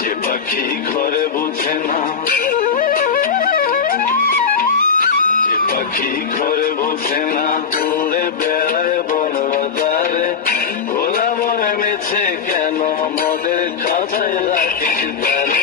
যে পাখি ঘরে বুঝে না, যে পাখি ঘরে বুঝে না, উড়ে বেড়ায় বন বাজারে। ভোলা মনে মেছে কেন মনের খাঁচায় রাখিস তারে।